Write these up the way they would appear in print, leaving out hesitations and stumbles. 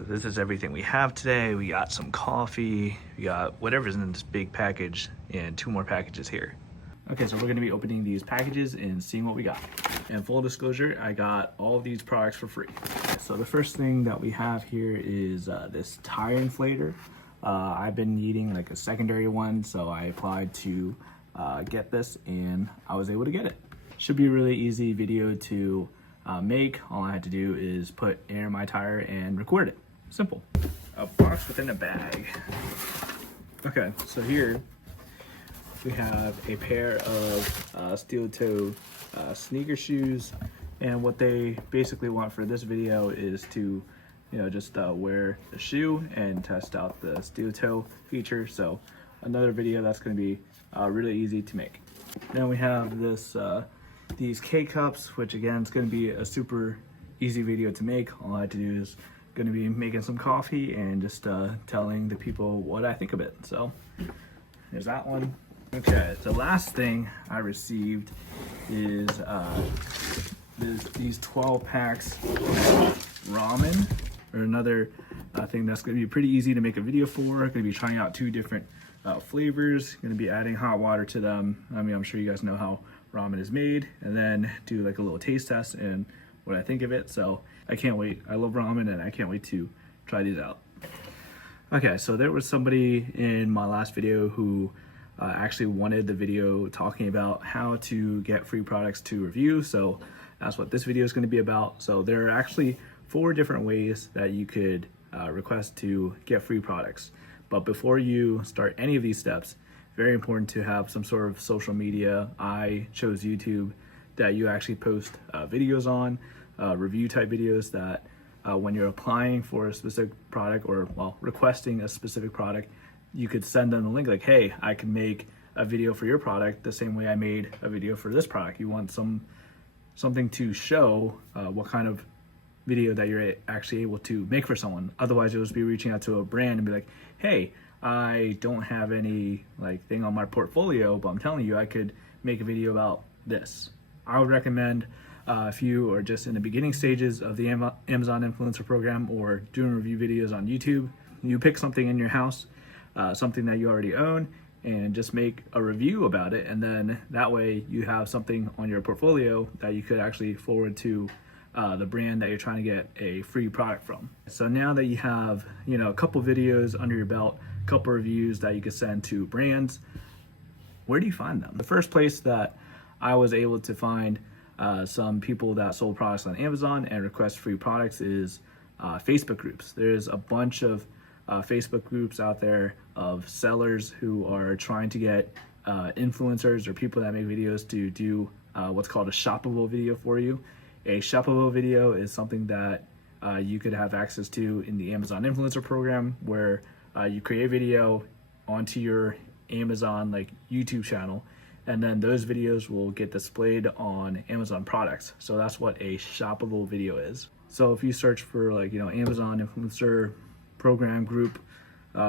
So this is everything we have today. We got some coffee, we got whatever's in this big package, and 2 more packages here. Okay, so we're gonna be opening these packages and seeing what we got. And full disclosure, I got all of these products for free. So the first thing that we have here is this tire inflator. I've been needing like a secondary one, so I applied to get this and I was able to get it. Should be a really easy video to make. All I had to do is put air in my tire and record it. Simple. A box within a bag. Okay, so here we have a pair of steel toe sneaker shoes, and what they basically want for this video is to just wear the shoe and test out the steel toe feature. So another video that's going to be really easy to make. Then we have this these K-cups, which again is going to be a super easy video to make. All I have to do is going to be making some coffee and just telling the people what I think of it. So there's that one. Okay, the last thing I received is these 12 packs of ramen, or another thing that's going to be pretty easy to make a video for. Going to be trying out 2 different flavors. Going to be adding hot water to them. I mean, I'm sure you guys know how ramen is made, and then do like a little taste test and what I think of it. So I can't wait. I love ramen and I can't wait to try these out. Okay, so there was somebody in my last video who actually wanted the video talking about how to get free products to review. So that's what this video is going to be about. So there are actually 4 different ways that you could request to get free products. But before you start any of these steps, very important to have some sort of social media. I chose YouTube that you actually post videos on, review type videos that when you're applying for a specific product, or requesting a specific product, you could send them the link like, hey, I can make a video for your product the same way I made a video for this product. You want something to show what kind of video that you're actually able to make for someone. Otherwise, you'll just be reaching out to a brand and be like, hey, I don't have any thing on my portfolio, but I'm telling you I could make a video about this. I would recommend if you are just in the beginning stages of the Amazon influencer program or doing review videos on YouTube, you pick something in your house, something that you already own, and just make a review about it. And then that way you have something on your portfolio that you could actually forward to the brand that you're trying to get a free product from. So now that you have a couple videos under your belt, a couple reviews that you could send to brands, where do you find them? The first place that I was able to find some people that sold products on Amazon and request free products is Facebook groups. There's a bunch of Facebook groups out there of sellers who are trying to get influencers or people that make videos to do what's called a shoppable video for you. A shoppable video is something that you could have access to in the Amazon influencer program, where you create a video onto your Amazon YouTube channel, and then those videos will get displayed on Amazon products. So that's what a shoppable video is. So if you search for Amazon influencer program group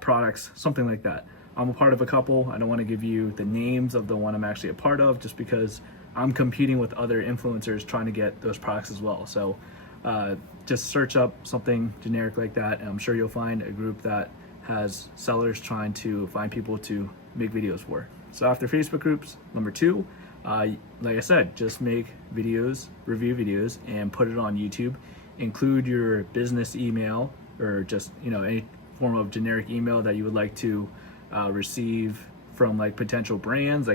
products, something like that. I'm a part of a couple. I don't want to give you the names of the one I'm actually a part of, just because I'm competing with other influencers trying to get those products as well. So just search up something generic like that, and I'm sure you'll find a group that has sellers trying to find people to make videos for. So after Facebook groups, number 2, like I said, just make videos, review videos, and put it on YouTube. Include your business email, or just any form of generic email that you would like to receive from potential brands.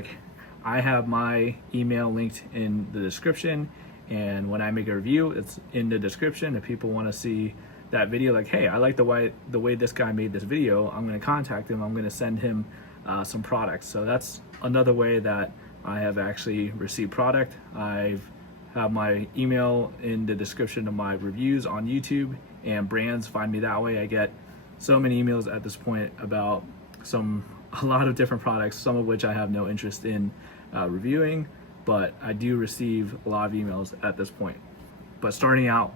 I have my email linked in the description, and when I make a review, it's in the description. If people want to see that video, hey, I like the way this guy made this video, I'm going to contact him. I'm going to send him some products. So that's another way that I have actually received product. I have my email in the description of my reviews on YouTube, and brands find me that way. I get so many emails at this point about a lot of different products, some of which I have no interest in reviewing, but I do receive a lot of emails at this point. But starting out,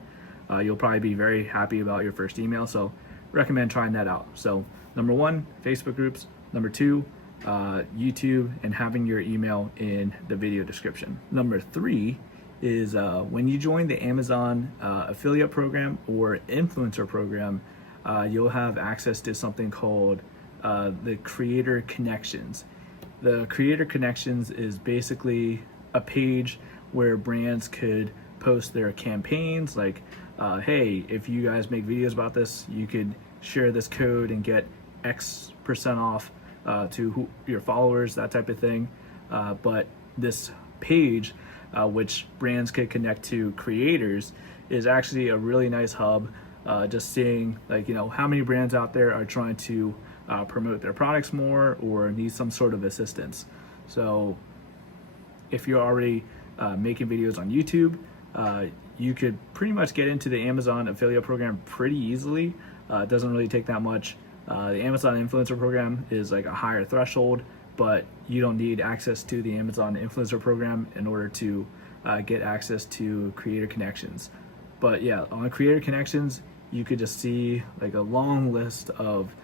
you'll probably be very happy about your first email, so recommend trying that out. So number 1, Facebook groups. Number 2, YouTube, and having your email in the video description. Number 3 is when you join the Amazon affiliate program or influencer program, you'll have access to something called the Creator Connections. The Creator Connections is basically a page where brands could post their campaigns, like, hey, if you guys make videos about this, you could share this code and get X% off to your followers, that type of thing. But this page, which brands could connect to creators, is actually a really nice hub. Just seeing, like, how many brands out there are trying to promote their products more or need some sort of assistance. So if you're already making videos on YouTube, you could pretty much get into the Amazon affiliate program pretty easily. It doesn't really take that much. The Amazon influencer program is like a higher threshold, but you don't need access to the Amazon influencer program in order to get access to Creator Connections. But yeah, on Creator Connections, you could just see like a long list of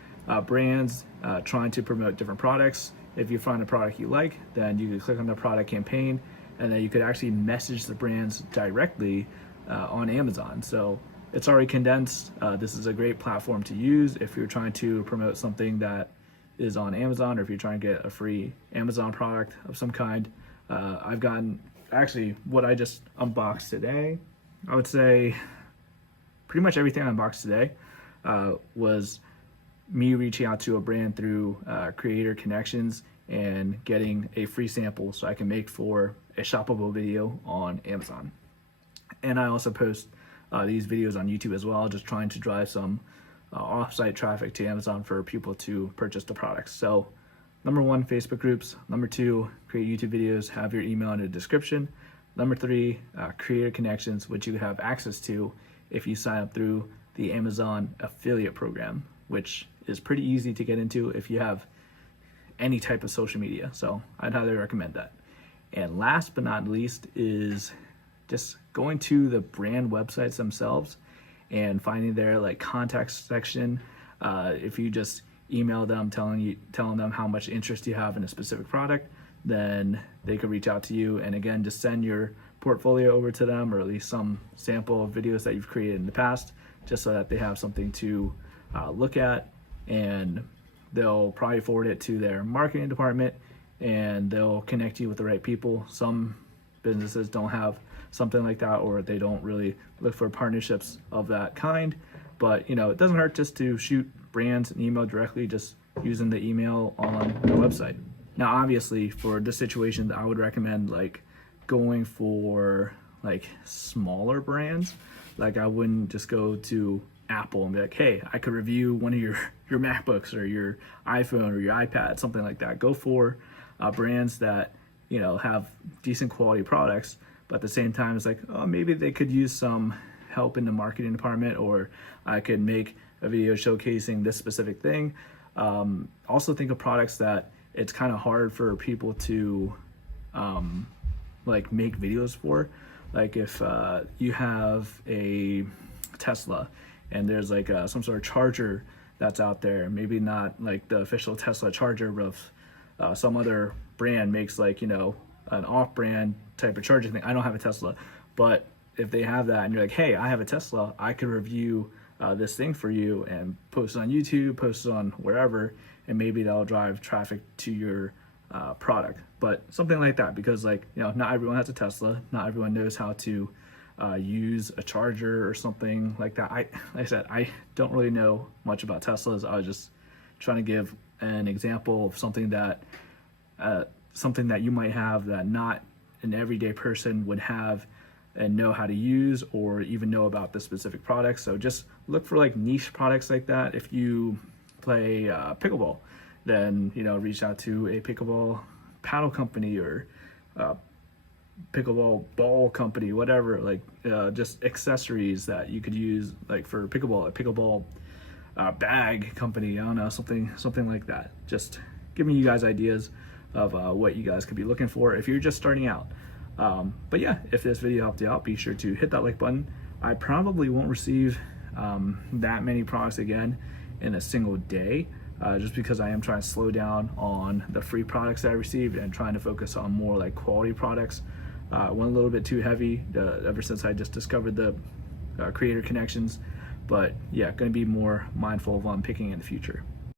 brands trying to promote different products. If you find a product you like, then you could click on the product campaign, and then you could actually message the brands directly on Amazon. So it's already condensed. This is a great platform to use if you're trying to promote something that is on Amazon, or if you're trying to get a free Amazon product of some kind. I've gotten, actually, what I just unboxed today, I would say pretty much everything I unboxed today was me reaching out to a brand through Creator Connections and getting a free sample so I can make for a shoppable video on Amazon. And I also post these videos on YouTube as well, just trying to drive some off-site traffic to Amazon for people to purchase the products. So number 1, Facebook groups. Number 2, create YouTube videos, have your email in the description. Number 3, Creator Connections, which you have access to if you sign up through the Amazon affiliate program, which is pretty easy to get into if you have any type of social media. So I'd highly recommend that. And last but not least is just going to the brand websites themselves and finding their like contact section. If you just email them telling them how much interest you have in a specific product, then they could reach out to you, and again, just send your portfolio over to them, or at least some sample of videos that you've created in the past, just so that they have something to look at, and they'll probably forward it to their marketing department, and they'll connect you with the right people. Some businesses don't have something like that, or they don't really look for partnerships of that kind, but it doesn't hurt just to shoot brands an email directly, just using the email on their website. Now obviously for this situation, I would recommend like going for like smaller brands. Like I wouldn't just go to Apple and be like, hey, I could review one of your MacBooks or your iPhone or your iPad, something like that. Go for brands that have decent quality products, but at the same time it's like, oh, maybe they could use some help in the marketing department, or I could make a video showcasing this specific thing. Also think of products that it's kind of hard for people to like make videos for. Like if you have a Tesla and there's like some sort of charger that's out there, maybe not like the official Tesla charger, but some other brand makes like an off-brand type of charger thing. I don't have a Tesla, but if they have that and you're like, hey, I have a Tesla, I could review this thing for you and post it on YouTube, post it on wherever, and maybe that'll drive traffic to your product. But something like that, because not everyone has a Tesla, not everyone knows how to use a charger or something like that. Like I said, I don't really know much about Teslas. I was just trying to give an example of something that you might have that not an everyday person would have and know how to use, or even know about the specific products. So just look for like niche products like that. If you play pickleball, then reach out to a pickleball paddle company or pickleball ball company, whatever, like just accessories that you could use, like for pickleball, a pickleball bag company, I don't know, something like that. Just giving you guys ideas of what you guys could be looking for if you're just starting out. But yeah, if this video helped you out, be sure to hit that like button. I probably won't receive that many products again in a single day, just because I am trying to slow down on the free products that I received and trying to focus on more like quality products. Went a little bit too heavy ever since I just discovered the Creator Connections, But yeah, going to be more mindful of what I'm picking in the future.